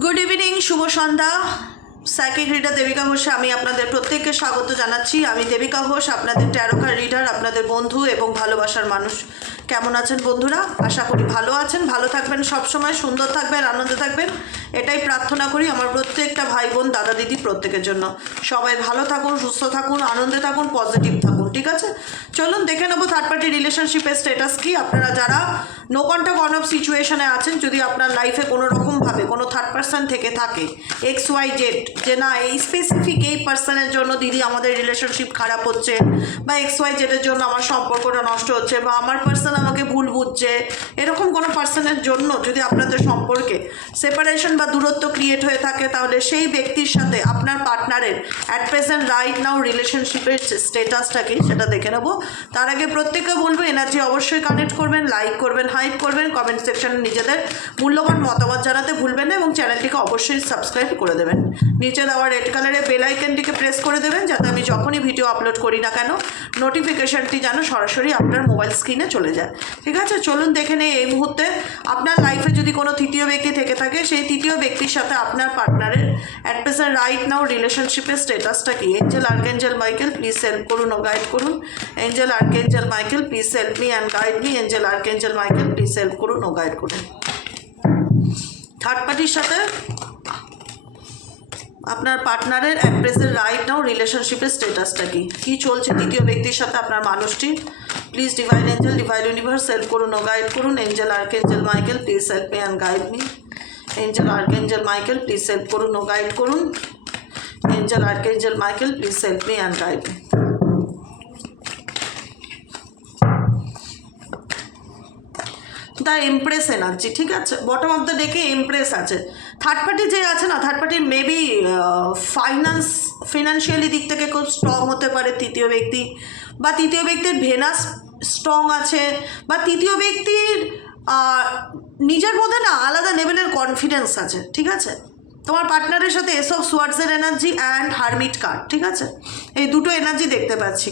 Good evening, শুভ সন্ধ্যা। Psychic reader Devika ঘোষে আমি আপনাদের প্রত্যেককে স্বাগত জানাচ্ছি। আমি দেবিকা ঘোষ, আপনাদের ট্যারোকার রিডার, আপনাদের বন্ধু এবং ভালোবাসার মানুষ। কেমন আছেন বন্ধুরা? আশা করি ভালো আছেন, ভালো থাকবেন, সবসময় সুন্দর থাকবেন, আনন্দে থাকবেন, এটাই প্রার্থনা করি আমার প্রত্যেকটা ভাই বোন, দাদা দিদি প্রত্যেকের জন্য। সবাই ভালো থাকুন, সুস্থ থাকুন, আনন্দে থাকুন, পজিটিভ থাকুন, ঠিক আছে? চলুন দেখে নেবো থার্ড পার্টি রিলেশনশিপের স্ট্যাটাস কি। আপনারা যারা নো কন্ট্যাক্ট অন অফ সিচুয়েশনে আছেন, যদি আপনার লাইফে কোনো রকমভাবে কোনো থার্ড পার্সন থেকে থাকে, XYZ, যে না এই স্পেসিফিক এই পার্সনের জন্য দিদি আমাদের রিলেশনশিপ খারাপ হচ্ছে, বা XYZ এর জন্য আমার সম্পর্কটা নষ্ট হচ্ছে, বা আমার পার্সন আমাকে ভুল বুঝছে, এরকম কোনো পার্সনের জন্য যদি আপনাদের সম্পর্কে সেপারেশন বা দূরত্ব ক্রিয়েট হয়ে থাকে, তাহলে সেই ব্যক্তির সাথে আপনার পার্টনারের অ্যাট প্রেজেন্ট রাইট নাও রিলেশনশিপের স্টেটাসটা কি সেটা দেখে নেব। তার আগে প্রত্যেকে বলবো এনার্জি অবশ্যই কানেক্ট করবেন, লাইক করবেন, হাইপ করবেন, কমেন্ট সেকশনে নিজেদের মূল্যবান মতামত জানাতে ভুলবেন না, এবং চ্যানেলটিকে অবশ্যই সাবস্ক্রাইব করে দেবেন। নিচে দেওয়া রেড কালারের বেল আইকনটিকে প্রেস করে দেবেন, যাতে আমি যখনই ভিডিও আপলোড করি না কেন নোটিফিকেশনটি যেন সরাসরি আপনার মোবাইল স্ক্রিনে চলে যায়, ঠিক আছে? চলুন দেখে নেই এই মুহূর্তে আপনার লাইফে যদি কোনো তৃতীয় ব্যক্তি থেকে থাকে, সেই তৃতীয় ব্যক্তির সাথে আপনার পার্টনারের অ্যাট প্রেজেন্ট রাইট নাও রিলেশনশিপের স্টেটাসটা কি। Angel archangel Michael please help করুন ও গাইড করুন। Angel archangel Michael please help me and guide me. Angel archangel Michael please help করুন ও গাইড করুন। থার্ড পার্টির সাথে আপনার পার্টনারের অ্যাট প্রেজেন্ট রাইট নাও রিলেশনশিপের স্টেটাসটা কি, কী চলছে তৃতীয় ব্যক্তির সাথে আপনার মানুষটি। Please divine angel, divine universe help করুন ও গাইড করুন। Angel archangel Michael please help me and guide me. Angel archangel Michael please help করুন ও গাইড করুন। Angel archangel Michael please help me and guide me. The empress energy, ঠিক আছে? Bottom of the ডেকে empress আছে। Third party যে আছে না, থার্ড পার্টির মেবি ফিনান্সিয়ালি দিক থেকে খুব স্ট্রং হতে পারে তৃতীয় ব্যক্তি, বা তৃতীয় ব্যক্তির ভেনাস স্ট্রং আছে, বা তৃতীয় ব্যক্তির নিজের মধ্যে না আলাদা লেভেলের কনফিডেন্স আছে, ঠিক আছে? তোমার পার্টনারের সাথে এস অফ সোয়ার্ডসের এনার্জি অ্যান্ড হারমিট কার্ড, ঠিক আছে? এই দুটো এনার্জি দেখতে পাচ্ছি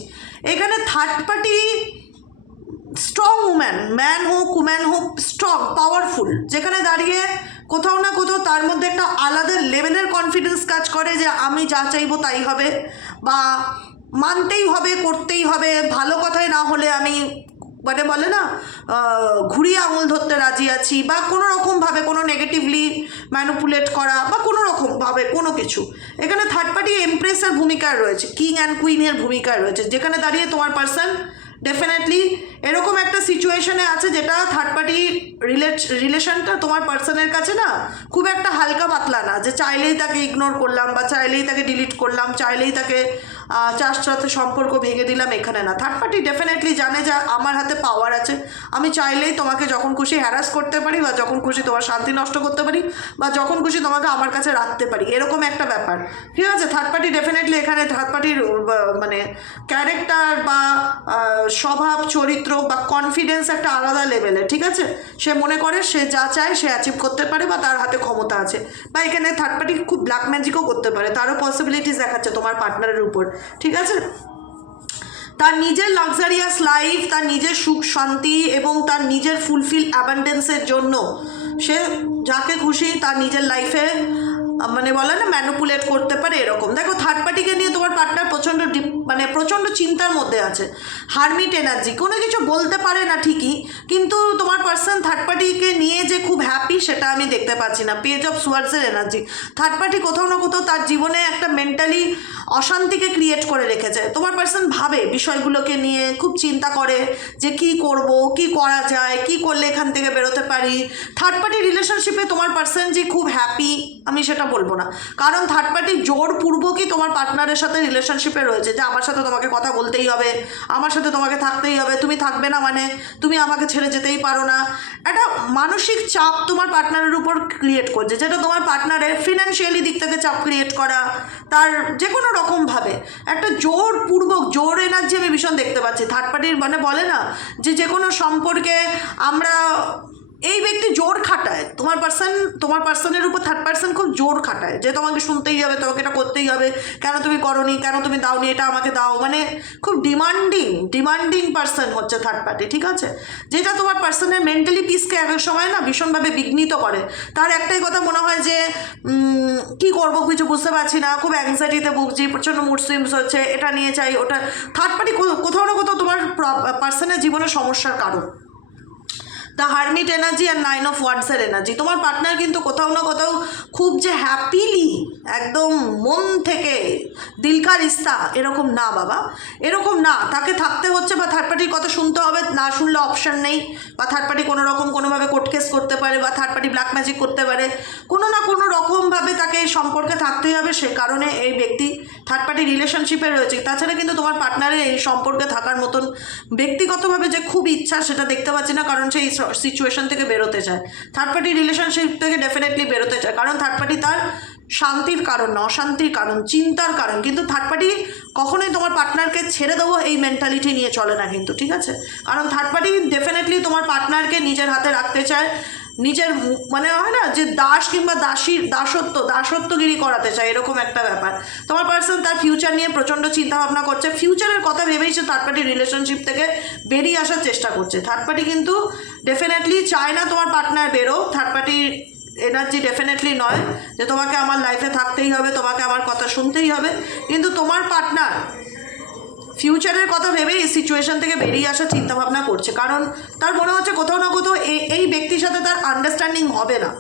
এখানে। Third party strong woman, man হোক উম্যান হোক, স্ট্রং পাওয়ারফুল, যেখানে দাঁড়িয়ে কোথাও না কোথাও তার মধ্যে একটা আলাদা লেভেলের কনফিডেন্স কাজ করে যে আমি যা চাইবো তাই হবে, বা মানতেই হবে, করতেই হবে, ভালো কথায় না হলে আমি মানে বলে না ঘুরিয়ে আঙুল ধরতে রাজি আছি, বা কোনো রকমভাবে কোনো নেগেটিভলি ম্যানিপুলেট করা, বা কোনো রকমভাবে কোনো কিছু। এখানে থার্ড পার্টি এমপ্রেসের ভূমিকায় রয়েছে, কিং অ্যান্ড কুইনের ভূমিকায় রয়েছে, যেখানে দাঁড়িয়ে তোমার পার্সন ডেফিনেটলি এরকম একটা সিচুয়েশনে আছে যেটা থার্ড পার্টি রিলেশনটা তোমার পার্সনের কাছে না খুব একটা হালকা পাতলা না, যে চাইলেই তাকে ইগনোর করলাম, বা চাইলেই তাকে ডিলিট করলাম, চাইলেই তাকে যার সাথে সম্পর্ক ভেঙে দিলাম, এখানে না। থার্ড পার্টি ডেফিনেটলি জানে যে আমার হাতে পাওয়ার আছে, আমি চাইলেই তোমাকে যখন খুশি হ্যারাস করতে পারি, বা যখন খুশি তোমার শান্তি নষ্ট করতে পারি, বা যখন খুশি তোমাকে আমার কাছে রাখতে পারি, এরকম একটা ব্যাপার, ঠিক আছে? থার্ড পার্টি ডেফিনেটলি এখানে থার্ড পার্টির মানে ক্যারেক্টার বা স্বভাব, চরিত্র বা কনফিডেন্স একটা আলাদা লেভেলের, ঠিক আছে? সে মনে করে সে যা চায় সে অ্যাচিভ করতে পারে, বা তার হাতে ক্ষমতা আছে, বা এখানে থার্ড পার্টি খুব ব্ল্যাক ম্যাজিকও করতে পারে, তারও পসিবিলিটিস দেখাচ্ছে তোমার পার্টনারের উপর, ঠিক আছে? তার নিজের লাক্সারিয়াস লাইফ, তার নিজের সুখ শান্তি এবং তার নিজের ফুলফিল অ্যাবান্ডেন্সের জন্য সে যাকে খুশি তার নিজের লাইফে মানে বলে না ম্যানিপুলেট করতে পারে, এরকম। দেখো থার্ড পার্টিকে নিয়ে তোমার পার্টনার প্রচণ্ড চিন্তার মধ্যে আছে। হারমিট এনার্জি, কোনো কিছু বলতে পারে না ঠিকই, কিন্তু তোমার পার্সন থার্ড পার্টিকে নিয়ে যে খুব হ্যাপি সেটা আমি দেখতে পাচ্ছি না। পেজ অফ সোয়ার্ডসের এনার্জি, থার্ড পার্টি কোথাও না কোথাও তার জীবনে একটা মেন্টালি অশান্তিকে ক্রিয়েট করে রেখেছে। তোমার পার্সন ভাবে বিষয়গুলোকে নিয়ে, খুব চিন্তা করে যে কি করব, কি করা যায়, কি করলে এখান থেকে বেরোতে পারি। থার্ড পার্টি রিলেশনশিপে তোমার পার্সন যে খুব হ্যাপি আমি সেটা বলবো না, কারণ থার্ড পার্টি জোরপূর্বকই তোমার পার্টনারের সাথে রিলেশনশিপে রয়েছে, যে আমার সাথে তোমাকে কথা বলতেই হবে, আমার সাথে তোমাকে থাকতেই হবে, তুমি থাকবে না মানে তুমি আমাকে ছেড়ে যেতেই পারো না। একটা মানসিক চাপ তোমার পার্টনারের উপর ক্রিয়েট করছে, যেটা তোমার পার্টনারের ফিনান্সিয়ালি দিক থেকে চাপ ক্রিয়েট করা, তার যে কোনো রকমভাবে একটা জোর এনার্জি আমি ভীষণ দেখতে পাচ্ছি থার্ড পার্টির। মানে বলে না যে যে কোনো সম্পর্কে আমরা এই ব্যক্তি জোর খাটায় তোমার পার্সনের উপর থার্ড পার্সন খুব জোর খাটায় যে তোমাকে শুনতেই হবে, তোমাকে এটা করতেই হবে, কেন তুমি করোনি, কেন তুমি দাওনি, এটা আমাকে দাও, মানে খুব ডিমান্ডিং পার্সন হচ্ছে থার্ড পার্টি, ঠিক আছে? যেটা তোমার পার্সনের মেন্টালি পিসকে এক সময় না ভীষণভাবে বিঘ্নিত করে। তার একটাই কথা মনে হয় যে কি করব কিছু বুঝতে পারছি না, খুব অ্যাংজাইটিতে ভুগছি, প্রচণ্ড মুড সুইংস হচ্ছে, এটা নিয়ে চাই ওটা। থার্ড পার্টি কোথাও না কোথাও তোমার পার্সনের জীবনের সমস্যার কারণ। দ্য হারমিট এনার্জি আর 9 অফ ওয়ান্ডসের এনার্জি, তোমার পার্টনার কিন্তু কোথাও না কোথাও খুব যে হ্যাপিলি একদম মন থেকে দিলকা রিস্তা এরকম না বাবা, এরকম না। তাকে থাকতে হচ্ছে বা থার্ড পার্টির কথা শুনতে হবে, না শুনলে অপশান নেই, বা থার্ড পার্টি কোনো রকম কোনোভাবে কোর্ট কেস করতে পারে, বা থার্ড পার্টি ব্ল্যাক ম্যাজিক করতে পারে, কোনো না কোনো রকমভাবে তাকে এই সম্পর্কে থাকতেই হবে। সে কারণে এই ব্যক্তি থার্ড পার্টি রিলেশনশিপে রয়েছে। তাছাড়া কিন্তু তোমার পার্টনারের এই সম্পর্কে থাকার মতন ব্যক্তিগতভাবে যে খুব ইচ্ছা সেটা দেখতে পাচ্ছি না, কারণ সেই সিচুয়েশন থেকে বেরোতে চায়, থার্ড পার্টি রিলেশনশিপ থেকে ডেফিনেটলি বেরোতে চায়, কারণ থার্ড পার্টি তার শান্তির কারণ না, অশান্তির কারণ, চিন্তার কারণ। কিন্তু থার্ড পার্টি কখনোই তোমার পার্টনারকে ছেড়ে দেবো এই মেন্টালিটি নিয়ে চলে না কিন্তু, ঠিক আছে? কারণ থার্ড পার্টি ডেফিনেটলি তোমার পার্টনারকে নিজের হাতে রাখতে চায়, নিজের মানে হয় না যে দাস কিংবা দাসত্বগিরি করাতে চায়, এরকম একটা ব্যাপার। তোমার পার্সন তার ফিউচার নিয়ে প্রচণ্ড চিন্তাভাবনা করছে, ফিউচারের কথা ভেবেই সে থার্ড পার্টি রিলেশনশিপ থেকে বেরিয়ে আসার চেষ্টা করছে। থার্ড পার্টি কিন্তু ডেফিনেটলি চায় না তোমার পার্টনার বেরো। থার্ড পার্টির এনার্জি ডেফিনেটলি নয় যে তোমাকে আমার লাইফে থাকতেই হবে, তোমাকে আমার কথা শুনতেই হবে, কিন্তু তোমার পার্টনার ফিউচারের কথা ভেবে এই সিচুয়েশন থেকে বেরিয়ে আসার চিন্তাভাবনা করছে, কারণ তার মনে হচ্ছে কোথাও না কোথাও এই ব্যক্তির সাথে তার আন্ডারস্ট্যান্ডিং হবে না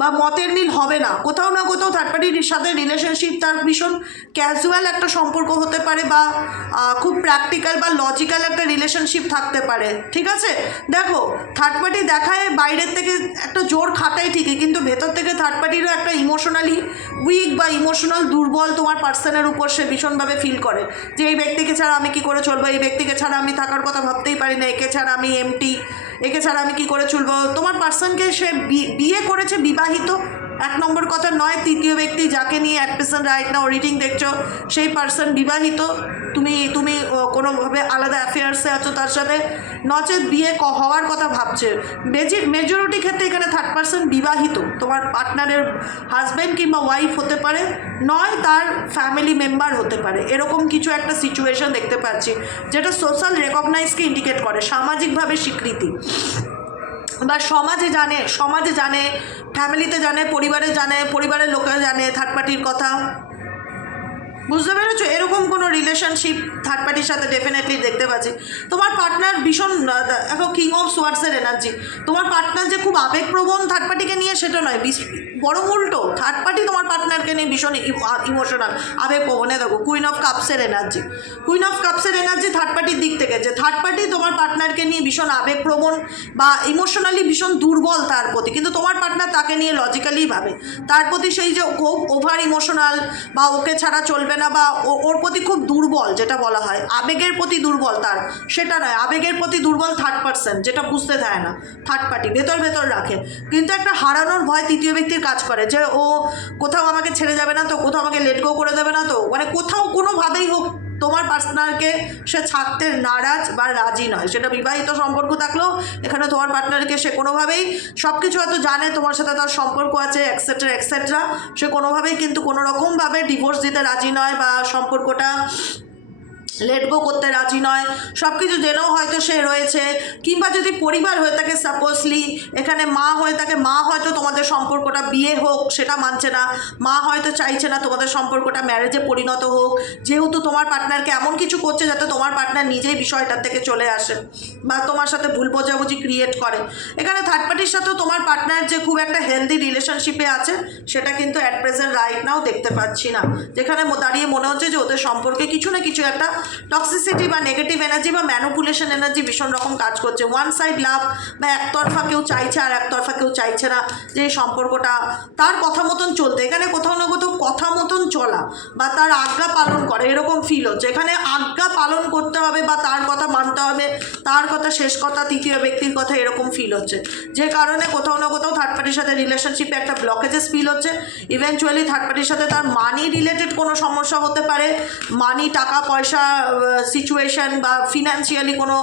বা মতের মিল হবে না। কোথাও না কোথাও থার্ড পার্টির সাথে রিলেশনশিপ তার ভীষণ ক্যাজুয়াল একটা সম্পর্ক হতে পারে, বা খুব প্র্যাকটিক্যাল বা লজিক্যাল একটা রিলেশনশিপ থাকতে পারে, ঠিক আছে? দেখো, থার্ড পার্টি দেখায় বাইরের থেকে একটা জোর খাটায় ঠিকই, কিন্তু ভেতর থেকে থার্ড পার্টিরও একটা ইমোশনালি উইক বা ইমোশনাল দুর্বল তোমার পার্সনের উপর সে ভীষণভাবে ফিল করে যে এই ব্যক্তিকে ছাড়া আমি কী করে চলবো, এই ব্যক্তিকে ছাড়া আমি থাকার কথা ভাবতেই পারি না, একে ছাড়া আমি এমটি, একে ছাড়া আমি কী করে চলবো। তোমার পার্সনকে সে বিয়ে করেছে, বিবাহিত, এক নম্বর কথা নয়। তৃতীয় ব্যক্তি যাকে নিয়ে at present right now reading দেখছো, সেই পার্সন বিবাহিত, তুমি কোনোভাবে আলাদা অ্যাফেয়ার্সে আছো তার সাথে, নচেত বিয়ে হওয়ার কথা ভাবছে। মেজরিটি ক্ষেত্রে এখানে থার্ড পার্সন বিবাহিত, তোমার পার্টনারের হাজব্যান্ড কিংবা ওয়াইফ হতে পারে, নয় তার ফ্যামিলি মেম্বার হতে পারে, এরকম কিছু একটা সিচুয়েশন দেখতে পাচ্ছি, যেটা সোশ্যাল রেকগনাইজকে ইন্ডিকেট করে, সামাজিকভাবে স্বীকৃতি, বা সমাজে জানে, ফ্যামিলিতে জানে, পরিবারের লোকেরা জানে থার্ড পার্টির কথা, বুঝতে পেরেছো? এরকম কোনো রিলেশনশিপ থার্ড পার্টির সাথে ডেফিনেটলি দেখতে পাচ্ছি। তোমার পার্টনার ভীষণ, এখন কিং অফ সোয়ার্ডসের এনার্জি, তোমার পার্টনার যে খুব আবেগপ্রবণ থার্ড পার্টিকে নিয়ে সেটা নয়, বরং উল্টো, থার্ড পার্টি তোমার পার্টনারকে নিয়ে ভীষণ ইমোশনাল, আবেগপ্রবণে। দেখো, কুইন অফ কাপসের এনার্জি থার্ড পার্টির দিক থেকে, যে থার্ড পার্টি তোমার পার্টনারকে নিয়ে ভীষণ আবেগপ্রবণ বা ইমোশনালি ভীষণ দুর্বল তার প্রতি, কিন্তু তোমার পার্টনার তাকে নিয়ে লজিক্যালি ভাবে, তার প্রতি সেই যে খুব ওভার ইমোশনাল বা ওকে ছাড়া চলবে না, বা ওর প্রতি খুব দুর্বল, যেটা বলা হয় আবেগের প্রতি দুর্বল, তার সেটা নয়, আবেগের প্রতি দুর্বল থার্ড পার্সন, যেটা বুঝতে দেয় না থার্ড পার্টি, ভেতর রাখে, কিন্তু একটা হারানোর ভয় তৃতীয় ব্যক্তির কাজ করে, যে ও কোথাও আমাকে ছেড়ে যাবে না তো, কোথাও আমাকে লেট গো করে দেবে না তো, মানে কোথাও কোনোভাবেই হোক তোমার পার্টনারকে সে ছাড়তে নারাজ বা রাজি নয়। সেটা বিবাহিত সম্পর্ক থাকলেও এখানে তোমার পার্টনারকে সে কোনোভাবেই, সব কিছু হয়তো জানে তোমার সাথে তার সম্পর্ক আছে এক্সেট্রা, সে কোনোভাবেই কিন্তু কোনো রকমভাবে ডিভোর্স দিতে রাজি নয়, বা সম্পর্কটা লেট গো করতে রাজি নয়, সব কিছু জেনেও হয়তো সে রয়েছে। কিংবা যদি পরিবার হয়ে থাকে, সাপোজলি এখানে মা হয়ে থাকে, মা হয়তো তোমাদের সম্পর্কটা বিয়ে হোক সেটা মানছে না, মা হয়তো চাইছে না তোমাদের সম্পর্কটা ম্যারেজে পরিণত হোক, যেহেতু তোমার পার্টনারকে এমন কিছু করছে যাতে তোমার পার্টনার নিজেই বিষয়টার থেকে চলে আসে বা তোমার সাথে ভুল বোঝাবুঝি ক্রিয়েট করে। এখানে থার্ড পার্টির সাথেও তোমার পার্টনার যে খুব একটা হেলদি রিলেশনশিপে আছে সেটা কিন্তু অ্যাট প্রেজেন্ট রাইট নাও দেখতে পাচ্ছি না, যেখানে দাঁড়িয়ে মনে হচ্ছে যে ওদের সম্পর্কে কিছু না কিছু একটা টক্সিসিটি বা নেগেটিভ এনার্জি বা ম্যানুপুলেশন এনার্জি ভীষণ রকম কাজ করছে। ওয়ান সাইড লাভ বা একতরফা কেউ চাইছে আর একতরফা কেউ চাইছে না যে এই সম্পর্কটা তার কথা মতন চলতে, এখানে কোথাও না কোথাও কথা মতন চলা বা তার আজ্ঞা পালন করে এরকম ফিল হচ্ছে। এখানে আজ্ঞা পালন করতে হবে বা তার কথা মানতে হবে, তার কথা শেষ কথা তৃতীয় ব্যক্তির কথা, এরকম ফিল হচ্ছে, যে কারণে কোথাও না কোথাও থার্ড পার্টির সাথে রিলেশনশিপে একটা ব্লকেজেস ফিল হচ্ছে। ইভেনচুয়ালি থার্ড পার্টির সাথে তার মানি রিলেটেড কোনো সমস্যা হতে পারে, মানি টাকা পয়সা সিচুয়েশন বা ফিনান্সিয়ালি কোনো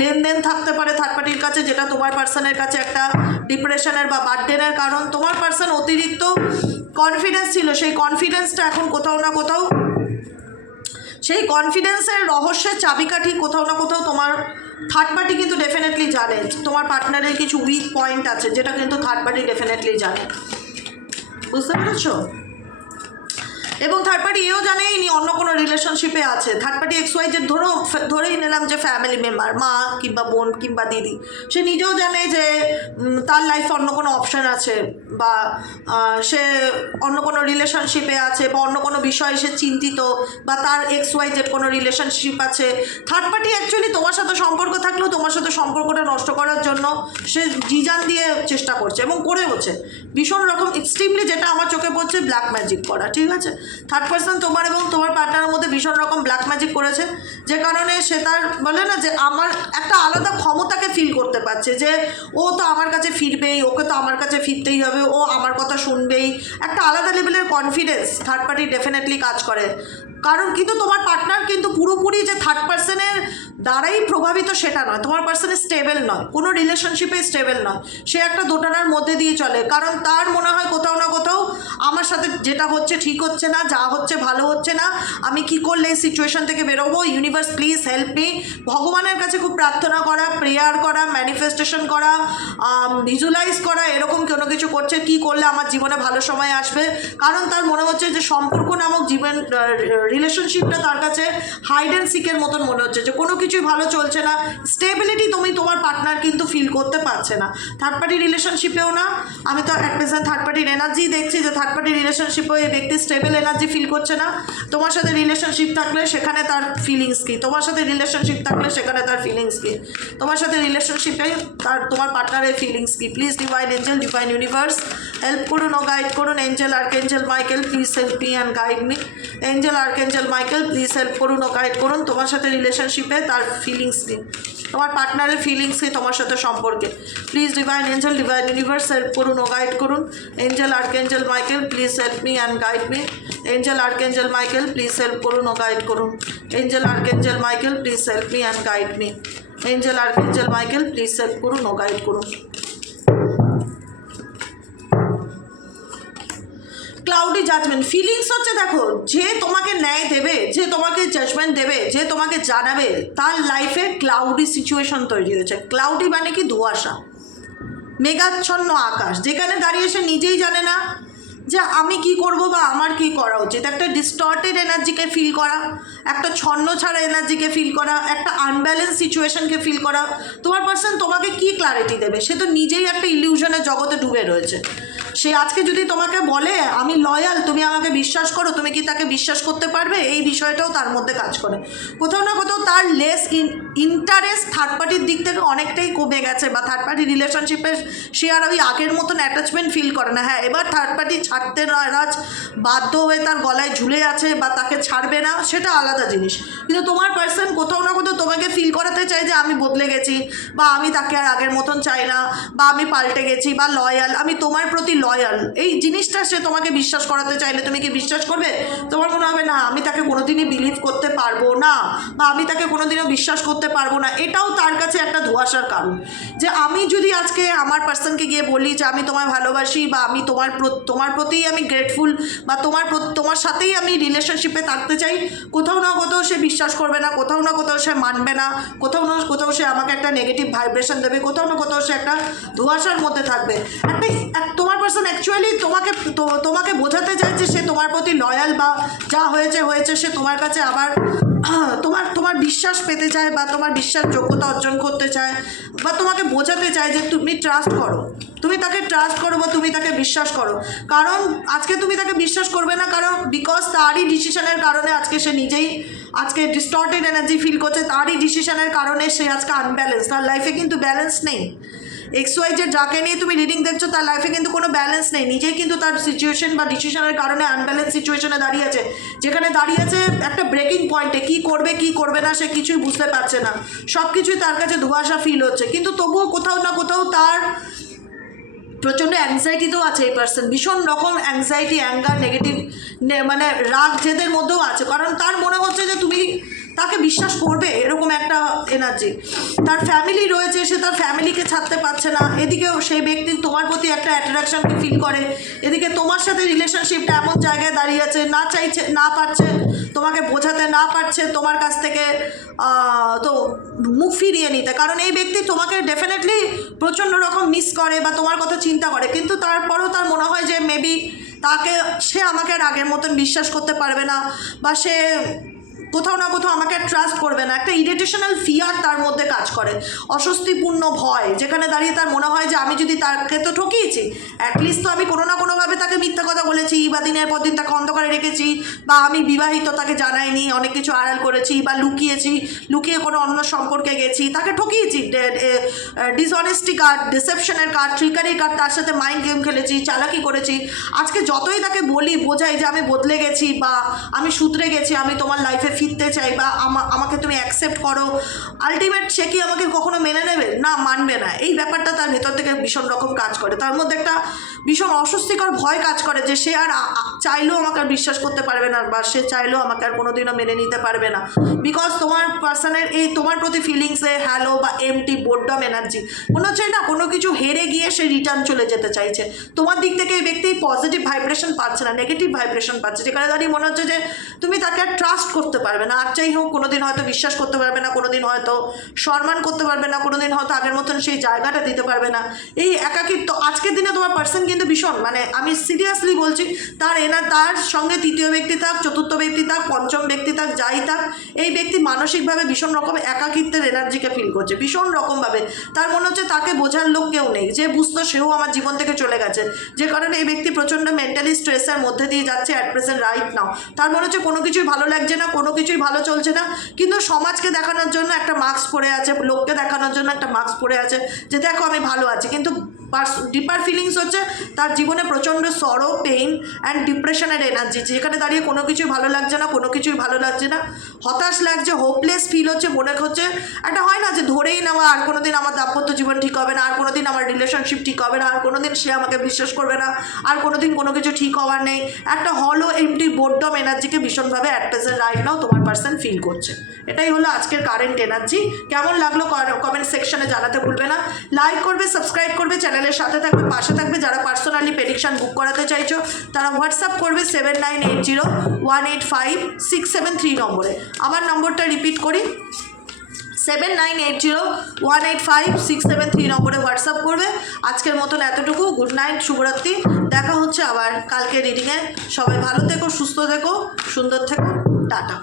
লেনদেন থাকতে পারে থার্ড পার্টির কাছে, যেটা তোমার পার্সনের কাছে একটা ডিপ্রেশনের বা বার্ডেনের কারণ। তোমার পার্সন অতিরিক্ত কনফিডেন্স ছিল, সেই কনফিডেন্সটা এখন কোথাও না কোথাও, সেই কনফিডেন্সের রহস্যের চাবিকাঠি কোথাও না কোথাও তোমার থার্ড পার্টি কিন্তু ডেফিনেটলি জানে। তোমার পার্টনারের কিছু উইক পয়েন্ট আছে যেটা কিন্তু থার্ড পার্টি ডেফিনেটলি জানে, বুঝতে পেরেছো? এবং থার্ড পার্টি এও জানে ইনি অন্য কোনো রিলেশনশিপে আছে। থার্ড পার্টি XYZ ধরেই নিলাম যে ফ্যামিলি মেম্বার, মা কিংবা বোন কিংবা দিদি, সে নিজেও জানে যে তার লাইফে অন্য কোনো অপশান আছে, বা সে অন্য কোনো রিলেশনশিপে আছে, বা অন্য কোনো বিষয়ে সে চিন্তিত, বা তার XYZ কোনো রিলেশনশিপ আছে। থার্ড পার্টি অ্যাকচুয়ালি তোমার সাথে সম্পর্ক থাকলেও তোমার সাথে সম্পর্কটা নষ্ট করার জন্য সে জিজান দিয়ে চেষ্টা করছে এবং করে হচ্ছে ভীষণ রকম এক্সট্রিমলি, যেটা আমার চোখে পড়ছে ব্ল্যাক ম্যাজিক করা। ঠিক আছে, থার্ড পার্সন তোমার এবং তোমার পার্টনারের মধ্যে ভীষণ রকম ব্ল্যাক ম্যাজিক করেছে, যে কারণে সে তার বলে না যে আমার একটা আলাদা ক্ষমতাকে ফিল করতে পারছে যে ও তো আমার কাছে ফিরবেই, ওকে তো আমার কাছে ফিরতেই হবে, ও আমার কথা শুনবেই। একটা আলাদা লেভেলের কনফিডেন্স থার্ড পার্টি ডেফিনেটলি কাজ করে। কারণ কিন্তু তোমার পার্টনার কিন্তু পুরোপুরি যে থার্ড পার্সনের দ্বারাই প্রভাবিত সেটা নয়, তোমার পার্সনে স্টেবল নয়, কোনো রিলেশনশিপে স্টেবল নয়, সে একটা দোটানার মধ্যে দিয়ে চলে। কারণ তার মনে হয় কোথাও না কোথাও আমার সাথে যেটা হচ্ছে ঠিক হচ্ছে না, যা হচ্ছে ভালো হচ্ছে না, আমি কি করলে এই সিচুয়েশন থেকে বেরোবো, ইউনিভার্স প্লিজ হেল্প মি। ভগবানের কাছে খুব প্রার্থনা করা, প্রেয়ার করা, ম্যানিফেস্টেশন করা, ভিজুয়ালাইজ করা, এরকম কোনো কিছু করছে কি করলে আমার জীবনে ভালো সময় আসবে। কারণ তার মনে হচ্ছে যে সম্পর্ক নামক জীবন রিলেশনশিপটা তার কাছে হাইড অ্যান্ড সিকের মতন মনে হচ্ছে, যে কোনো কিছুই ভালো চলছে না, স্টেবিলিটি তুমি তোমার পার্টনার কিন্তু ফিল করতে পারছে না। থার্ড পার্টি রিলেশনশিপেও না, আমি তো অ্যাট প্রেজেন্ট থার্ড পার্টির এনার্জি দেখছি যে থার্ড পার্টি রিলেশনশিপে এই ব্যক্তি স্টেবল এনার্জি ফিল করছে না। তোমার সাথে রিলেশনশিপ থাকলে সেখানে তার ফিলিংস কী, তোমার সাথে রিলেশনশিপ থাকলে সেখানে তার ফিলিংস কী, তোমার সাথে রিলেশনশিপে তোমার পার্টনারের ফিলিংস কী। Please divine angel, divine universe help করুন ও গাইড করুন। Angel archangel Michael please help me and guide me. Angel archangel Michael please help করুন ও গাইড করুন তোমার সাথে রিলেশনশিপে তার ফিলিংস কী, তোমার পার্টনারের ফিলিংস কী তোমার সাথে সম্পর্কে। Please divine angel, divine universe help করুন ও গাইড করুন। Angel archangel Michael please help me and guide me. Angel archangel Michael please help করুন ও গাইড করুন। Angel archangel Michael please help me and guide me. Angel archangel Michael please help করুন ও guide করুন। Cloudy judgement feelings হচ্ছে, দেখো যে তোমাকে ন্যায় দেবে, যে তোমাকে জাজমেন্ট দেবে, যে তোমাকে জানাবে, তার লাইফে ক্লাউডি সিচুয়েশন তৈরি হয়েছে। ক্লাউডি মানে কি? ধোঁয়াশা, মেঘাচ্ছন্ন আকাশ, যেখানে দাঁড়িয়ে সে নিজেই জানে না যে আমি কি করব বা আমার কি করা উচিত। একটা ডিস্টর্টেড এনার্জিকে ফিল করা, একটা ছন্ন ছাড়া এনার্জিকে ফিল করা, একটা আনব্যালেন্স সিচুয়েশনকে ফিল করা। তোমার পার্সন তোমাকে কি ক্লারিটি দেবে? সে তো নিজেই একটা ইলিউশনের জগতে ডুবে রয়েছে। সে আজকে যদি তোমাকে বলে আমি লয়াল, তুমি আমাকে বিশ্বাস করো, তুমি কি তাকে বিশ্বাস করতে পারবে? এই বিষয়টাও তার মধ্যে কাজ করে। কোথাও না কোথাও তার লেস ইন্টারেস্ট থার্ড পার্টির দিক থেকে অনেকটাই কমে গেছে, বা থার্ড পার্টি রিলেশনশিপে সে আর ওই আগের মতন অ্যাটাচমেন্ট ফিল করে না। হ্যাঁ, এবার থার্ড পার্টি ছাড়তে নারাজ, বাধ্য হয়ে তার গলায় ঝুলে আছে বা তাকে ছাড়বে না, সেটা আলাদা জিনিস। কিন্তু তোমার পার্সন কোথাও না কোথাও তোমাকে ফিল করাতে চাই যে আমি বদলে গেছি, বা আমি তাকে আর আগের মতন চাই না, বা আমি পাল্টে গেছি, বা লয়াল, আমি তোমার প্রতি লয়াল। এই জিনিসটা সে তোমাকে বিশ্বাস করাতে চাইলে তুমি কি বিশ্বাস করবে? তোমার মনে হবে না আমি তাকে কোনোদিনই বিলিভ করতে পারবো না, বা আমি তাকে কোনোদিনও বিশ্বাস করতে পারবো না। এটাও তার কাছে একটা ধোঁয়াশার কারণ, যে আমি যদি আজকে আমার পার্সনকে গিয়ে বলি যে আমি তোমায় ভালোবাসি, বা আমি তোমার প্রতিই আমি গ্রেটফুল, বা তোমার সাথেই আমি রিলেশনশিপে থাকতে চাই, কোথাও না কোথাও সে বিশ্বাস করবে না, কোথাও না কোথাও সে মানবে না, কোথাও না কোথাও সে আমাকে একটা নেগেটিভ ভাইব্রেশন দেবে, কোথাও না কোথাও সে একটা ধোঁয়াশার মধ্যে থাকবে। তোমার পার্সন অ্যাকচুয়ালি তোমাকে বোঝাতে চায় যে সে তোমার প্রতি লয়াল, বা যা হয়েছে সে তোমার কাছে আবার তোমার বিশ্বাস পেতে চায়, বা তোমার বিশ্বাসযোগ্যতা অর্জন করতে চায়, বা তোমাকে বোঝাতে চায় যে তুমি ট্রাস্ট করো, তুমি তাকে ট্রাস্ট করো, বা তুমি তাকে বিশ্বাস করো। কারণ আজকে তুমি তাকে বিশ্বাস করবে না, কারণ বিকজ তারই ডিসিশনের কারণে আজকে সে নিজেই আজকে ডিস্টর্টেড এনার্জি ফিল করছে, তারই ডিসিশনের কারণে সে আজকে আনব্যালেন্স, তার লাইফে কিন্তু ব্যালেন্স নেই। XYZ যাকে নিয়ে তুমি রিডিং দেখছো তার লাইফে কিন্তু কোনো ব্যালেন্স নেই, নিজেই কিন্তু তার সিচুয়েশন বা ডিসিশনের কারণে আনব্যালেন্স সিচুয়েশনে দাঁড়িয়ে আছে, যেখানে দাঁড়িয়ে আছে একটা ব্রেকিং পয়েন্টে। কী করবে কী করবে না সে কিছুই বুঝতে পারছে না, সব কিছুই তার কাছে ধোঁয়াশা ফিল হচ্ছে। কিন্তু তবুও কোথাও না কোথাও তার প্রচণ্ড অ্যাংজাইটিতেও আছে এই পার্সন, ভীষণ রকম অ্যাংজাইটি, অ্যাঙ্গার, নেগেটিভ মানে রাগ জেদের মধ্যেও আছে। কারণ তার মনে হচ্ছে যে তুমি তাকে বিশ্বাস করবে এরকম একটা এনার্জি। তার ফ্যামিলি রয়েছে, সে তার ফ্যামিলিকে ছাড়তে পারছে না, এদিকেও সেই ব্যক্তি তোমার প্রতি একটা অ্যাট্রাকশনকে ফিল করে, এদিকে তোমার সাথে রিলেশনশিপটা এমন জায়গায় দাঁড়িয়ে আছে, না চাইছে, না পারছে তোমাকে বোঝাতে, না পারছে তোমার কাছ থেকে তো মুখ ফিরিয়ে নিতে। কারণ এই ব্যক্তি তোমাকে ডেফিনেটলি প্রচণ্ড রকম মিস করে বা তোমার কথা চিন্তা করে, কিন্তু তারপরেও তার মনে হয় যে মেবি সে আমাকে আর আগের মতন বিশ্বাস করতে পারবে না, বা সে কোথাও না কোথাও আমাকে ট্রাস্ট করবে না। একটা ইরিটেশনাল ফিয়ার তার মধ্যে কাজ করে, অস্বস্তিপূর্ণ ভয়, যেখানে দাঁড়িয়ে তার মনে হয় যে আমি যদি তাকে তো ঠকিয়েছি, অ্যাটলিস্ট তো আমি কোনো না কোনোভাবে তাকে মিথ্যা কথা বলেছি, বা দিনের পর দিন তাকে অন্ধকারে রেখেছি, বা আমি বিবাহিত তাকে জানাইনি, অনেক কিছু আড়াল করেছি, বা লুকিয়ে কোনো অন্য সম্পর্কে গেছি, তাকে ঠকিয়েছি, dishonesty card, ডিসেপশনের card, trickery card, তার সাথে মাইন্ড গেম খেলেছি, চালাকি করেছি। আজকে যতই তাকে বোঝাই যে আমি বদলে গেছি বা আমি শুধরে গেছি, আমি তোমার লাইফে ফিরতে চাই, বা আমাকে তুমি অ্যাকসেপ্ট করো, আলটিমেট সে কি আমাকে কখনো মেনে নেবে? না, মানবে না। এই ব্যাপারটা তার ভেতর থেকে ভীষণ রকম কাজ করে, তার মধ্যে একটা ভীষণ অস্বস্তিকর ভয় কাজ করে যে সে আর চাইলেও আমাকে আর বিশ্বাস করতে পারবে না, বা সে চাইলেও আমাকে আর কোনোদিনও মেনে নিতে পারবে না। বিকজ তোমার পার্সনের এই তোমার প্রতি ফিলিংসে হ্যালো বা এমটি বোর্ডম এনার্জি, মনে হচ্ছে না কোনো কিছু হেরে গিয়ে সে রিটার্ন চলে যেতে চাইছে। তোমার দিক থেকে এই ব্যক্তি পজিটিভ ভাইব্রেশন পাচ্ছে না, নেগেটিভ ভাইব্রেশন পাচ্ছে, যেখানে দাঁড়িয়ে মনে হচ্ছে যে তুমি তাকে আর ট্রাস্ট করতে পারবে না, আর যাই হোক কোনোদিন হয়তো বিশ্বাস করতে পারবে না, কোনোদিন হয়তো সম্মান করতে পারবে না, কোনোদিন হয়তো আগের মতন সেই জায়গাটা দিতে পারবে না। এই একাকিত্ব আজকের দিনে তোমার পার্সন কিন্তু ভীষণ, মানে আমি সিরিয়াসলি বলছি, তার সঙ্গে তৃতীয় ব্যক্তি থাক, চতুর্থ ব্যক্তি থাক, পঞ্চম ব্যক্তি থাক, যাই থাক, এই ব্যক্তি মানসিকভাবে ভীষণ রকম একাকিত্বের এনার্জিকে ফিল করছে ভীষণ রকমভাবে। তার মনে হচ্ছে তাকে বোঝার লোক কেউ নেই, যে বুঝতো সেও আমার জীবন থেকে চলে গেছে, যে কারণে এই ব্যক্তি প্রচণ্ড মেন্টালি স্ট্রেসের মধ্যে দিয়ে যাচ্ছে অ্যাট প্রেজেন্ট রাইট নাও। তার মনে হচ্ছে কোনো কিছুই ভালো লাগছে না, কোনো কিছুই ভালো চলছে না, কিন্তু সমাজকে দেখানোর জন্য একটা মাস্ক পরে আছে, লোককে দেখানোর জন্য একটা মাস্ক পরে আছে যে দেখো আমি ভালো আছি, কিন্তু ডিপার ফিলিংস হচ্ছে তার জীবনে প্রচণ্ড সরো, পেইন অ্যান্ড ডিপ্রেশনের এনার্জি, যেখানে দাঁড়িয়ে কোনো কিছুই ভালো লাগছে না, কোনো কিছুই ভালো লাগছে না, হতাশ লাগছে, হোপলেস ফিল হচ্ছে, মনে হচ্ছে একটা হয় না যে ধরেই নেওয়া, আর কোনো দিন আমার দাম্পত্য জীবন ঠিক হবে না, আর কোনো দিন আমার রিলেশনশিপ ঠিক হবে না, আর কোনো দিন সে আমাকে বিশ্বাস করবে না, আর কোনো দিন কোনো কিছু ঠিক হওয়ার নেই, একটা হলো এমটি বোর্ডম এনার্জিকে ভীষণভাবে অ্যাট প্রেজেন্ট রাইট নাও তোমার পার্সন ফিল করছে। এটাই হলো আজকের কারেন্ট এনার্জি। কেমন লাগলো কমেন্ট সেকশনে জানাতে ভুলবে না, লাইক করবে, সাবস্ক্রাইব করবে, চ্যানেলের সাথে থাকবে, পাশে থাকবে। যারা পার্সোনালি প্রেডিকশন বুক করাতে চাইছো তারা হোয়াটসঅ্যাপ করবে 7980185673 নম্বরে। আমার নম্বরটা রিপিট করি, 7980185673 নম্বরে হোয়াটসঅ্যাপ করবে। আজকের মতন এতটুকু, গুড নাইট, শুভরাত্রি, দেখা হচ্ছে আবার কালকে রিডিংয়ে। সবাই ভালো থেকো, সুস্থ থেকো, সুন্দর থেকো, টাটা।